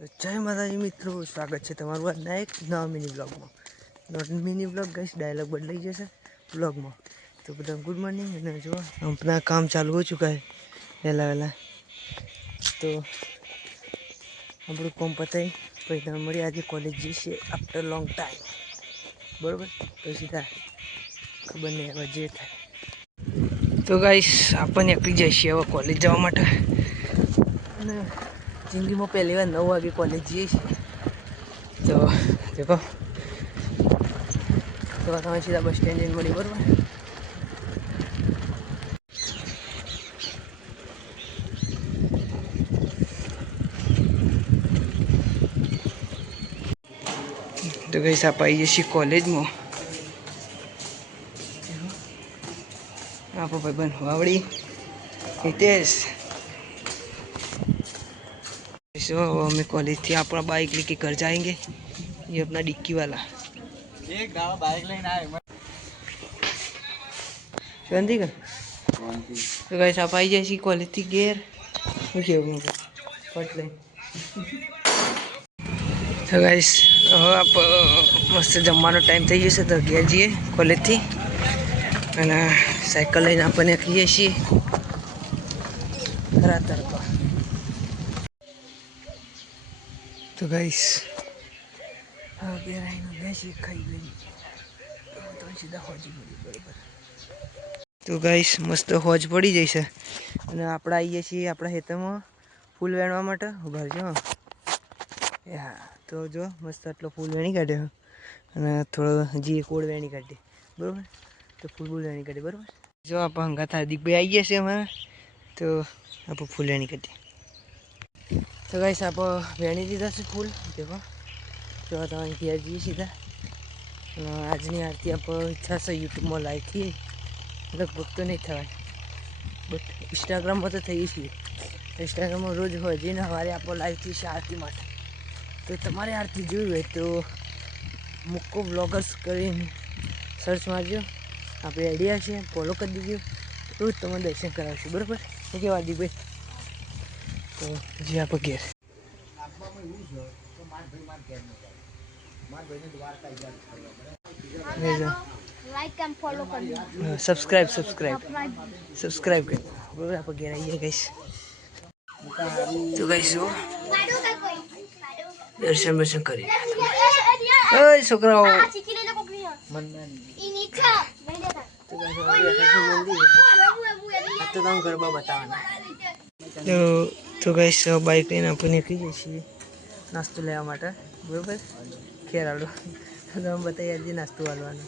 તો જય માતાજી મિત્રો, સ્વાગત છે તમારું આજના એક નવા મિની બ્લોગમાં. મિની બ્લોગ ગઈશ, ડાયલોગ બદલાઈ જશે બ્લોગમાં. તો બધા ગુડ મોર્નિંગ. અને જો આપણા કામ ચાલુ હો ચૂકા है વહેલા. તો આપણું કામ પતાવી પછી તમે મળી આજે કોલેજ જઈશે આફ્ટર લોંગ ટાઈમ, બરાબર. તો સીધા ખબર નહીં હવે જે થાય. તો ગાઈસ આપણને નીકળી જાય છે હવે કોલેજ જવા માટે. અને જિંદગીમાં પહેલી વાર 9 વાગે કોલેજ જઈએ છીએ. તો દેખો તો તમે સીધા બસ સ્ટેન્ડ જઈને મળી, બરાબર. તો ગાઈસ આપણે આવી જઈએ છીએ કોલેજમાં. आपको भाई बन वावड़ी हितेश हमें कॉलेज थी अपना बाइक लेके घर जाएंगे. ये अपना डिक्की वाला एक गाँव बाइक लेने आए शांति का. तो गाइस आप आई जैसी कॉलेज थी गेर फट ले. तो गाइस आप मस्त जमવાનો ટાઈમ થઈ જશે તો ઘેર જઈએ કોલેજથી. અને સાયકલ લઈને આપણે નીકળીએ છીએ ખરા તરફ. તો ગાઈસ ઘેર આવીને બેસી ખાઈ લઈ તો સીધા હોજી મળી, બરાબર. તો ગાઈસ મસ્ત હોજ પડી જશે. અને આપણે આવીએ છીએ આપણા ખેતરમાં ફૂલ વેણવા માટે. ઉભા જો તો જો મસ્ત આટલો ફૂલ વેણી કાઢ્યો. અને થોડો હજી એક ઓળ વેણી કાઢી, બરાબર. તો ફૂલ વેણી કાઢી, બરાબર. જો આપણે હંગાત હાર્દિકભાઈ આવી ગયા છે અમારા. તો આપણે ફૂલ વેણી કાઢીએ. તો ગાઈસ આપણે વેણી દીધા છે ફૂલ. દેખો જો તમે ઘેર જઈએ સીધા. આજની આરતી આપણે ઈચ્છા છે યુટ્યુબમાં લાઈવ થઈએ. લગભગ તો નહીં થવાય, બટ ઇન્સ્ટાગ્રામમાં તો થઈએ છીએ. ઇન્સ્ટાગ્રામમાં રોજ હોય જઈને સવારે આપણે લાઈવ થઈએ છીએ આરતી માટે. તો તમારે આરતી જોવી હોય તો મુક્કો બ્લોગર્સ કરીને સર્ચ મારજો. આપણે આઈડિયા છે, ફોલો કરી દીજો. રોજ તમને દર્શન કરાવશું, બરાબર. શું કહેવા દીભાઈ? તો જે આપણે ઘેર સબસ્ક્રાઈબ કરી, બરાબર. આપણે ઘેર આવીએ ગઈશ. તો ગઈશ જો દર્શન કરી છોકરાઓ. તો તમે ગરબા બતાવવાના. તો ગાઈસ બાઈક લઈને આપણે નીકળી જઈએ છીએ નાસ્તો લેવા માટે, બરાબર. ખેર આલો તમે બતાવી આજે નાસ્તો વાળવાનો.